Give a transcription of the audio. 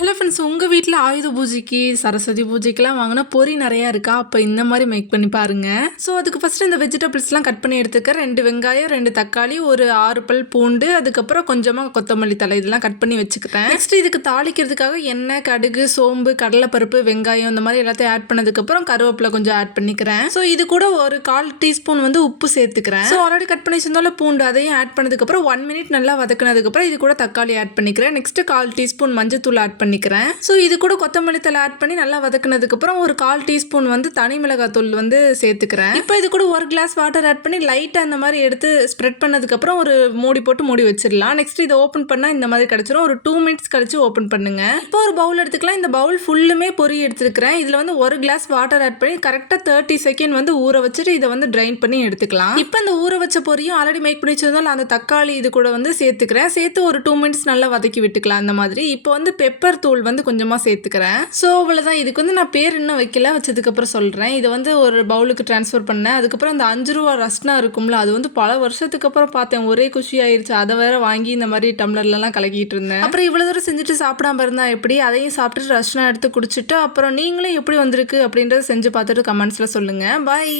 Hello friends, உங்கள் வீட்டில் ஆயுத பூஜைக்கு சரஸ்வதி பூஜைக்கெலாம் வாங்கினா பொரி நிறையா இருக்கா? அப்போ இந்த மாதிரி மேக் பண்ணி பாருங்கள். ஸோ அதுக்கு ஃபஸ்ட்டு இந்த வெஜிடபிள்ஸ்லாம் கட் பண்ணி எடுத்துக்க 2 வெங்காயம், 2 தக்காளி, ஒரு 6 பல் பூண்டு, அதுக்கப்புறம் கொஞ்சமாக கொத்தமல்லி தழை இதெல்லாம் கட் பண்ணி வச்சுக்கிட்டேன். நெக்ஸ்ட் இதுக்கு தாளிக்கிறதுக்காக எண்ணெய், கடுகு, சோம்பு, கடலைப்பருப்பு, வெங்காயம் இந்த மாதிரி எல்லாத்தையும் ஆட் பண்ணதுக்கப்புறம் கருவேப்பிலை கொஞ்சம் ஆட் பண்ணிக்கிறேன். ஸோ இது கூட ஒரு 1/4 டீஸ்பூன் வந்து உப்பு சேர்த்துக்கிறேன். ஸோ ஆல்ரெடி கட் பண்ணி வச்சிருந்தாலும் பூண்டு அதையும் ஆட் பண்ணதுக்கப்புறம் 1 மினிட் நல்லா வதக்கினதுக்கப்புறம் இது கூட தக்காளி ஆட் பண்ணிக்கிறேன். நெக்ஸ்ட் 1/4 டீஸ்பூன் மஞ்சத்தூள் ஆட் பண்ணிக்கிறேன். ஸோ இது கூட கொத்தமல்லி தழை ஆட் பண்ணி நல்லா வதக்குனதுக்கப்புறம் ஒரு 1/4 டீஸ்பூன் வந்து தனி மிளகாத்தூள் வந்து சேர்த்துக்கிறேன். இப்போ இது கூட 1 கிளாஸ் வாட்டர் ஆட் பண்ணி லைட்டாக அந்த மாதிரி எடுத்து ஸ்ப்ரெட் பண்ணதுக்கப்புறம் ஒரு மூடி போட்டு மூடி வச்சிடலாம். நெக்ஸ்ட் இதை ஓப்பன் பண்ணால் இந்த மாதிரி கிடச்சிரும். ஒரு 2 மினிட்ஸ் கழிச்சு ஓப்பன் பண்ணுங்க. இப்போ ஒரு பவுல் எடுத்துக்கலாம். இந்த பவுல் ஃபுல்லுமே பொரி எடுத்துருக்கிறேன். இதில் வந்து 1 கிளாஸ் வாட்டர் ஆட் பண்ணி கரெக்டாக 30 செகண்ட் வந்து ஊற வச்சுட்டு இதை வந்து ட்ரைன் பண்ணி எடுத்துக்கலாம். இப்போ இந்த ஊற வச்ச பொரியும் ஆல்ரெடி மேக் பண்ணி வச்சிருந்தாலும் அந்த தக்காளி இது கூட வந்து சேர்த்துக்கிறேன். சேர்த்து ஒரு 2 மினிட்ஸ் நல்லா வதக்கி விட்டுக்கலாம். அந்த மாதிரி இப்போ வந்து பெப்பர் தூள் வந்து கொஞ்சமாக சேர்த்துக்கிறேன். ஸோ அவ்வளோதான். இதுக்கு வந்து நான் பேர் இன்னும் வைக்கல, வச்சதுக்கப்புறம் சொல்கிறேன். இதை வந்து ஒரு பவுலுக்கு ட்ரான்ஸ்ஃபர் பண்ணேன். அதுக்கப்புறம் அந்த 5 ரூபா ரஸ்னா இருக்கும்ல, அது வந்து பல வருஷத்துக்கு அப்புறம் பார்த்தேன். ஒரே குஷி ஆயிடுச்சு. அதை வேற வாங்கி இந்த மாதிரி டம்ளர்லாம் கலக்கிட்டு இருந்தேன். அப்புறம் இவ்வளோ தூரம் செஞ்சுட்டு சாப்பிடாம இருந்தா எப்படி? அதையும் சாப்பிட்டுட்டு ரஸ்னா எடுத்து குடிச்சிட்டு அப்புறம் நீங்களும் எப்படி வந்திருக்கு அப்படின்றத செஞ்சு பார்த்துட்டு கமெண்ட்ஸில் சொல்லுங்கள். பாய்.